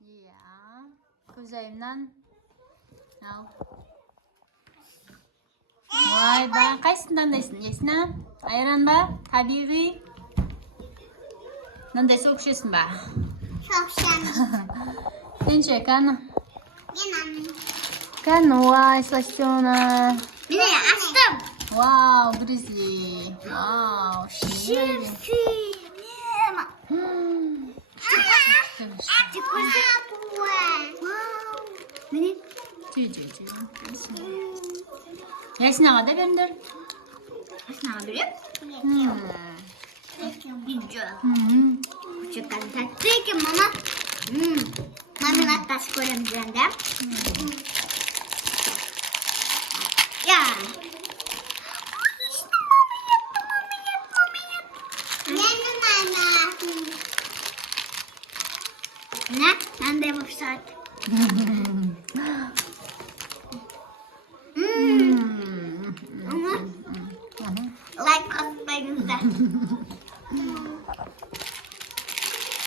Iya. Көзайымнан. Ал. Vay be. Қайсından дейсің? Есіне? Айран ба? Табиғи? Мынандай соқ ішесің ба? Çok sevmiştim. Сенше, кәні? Ben annem. Кәні, вай, сластена. Bir de açtım. Вау, грызли. Вау, шире. Ясынаға да беріңдер. Aslında biliyor Video. Küçükten tatlı ki mama. Mami hatta skoram üzerinde. Ya. Ne? Ben de bu saat. Like atmayın da.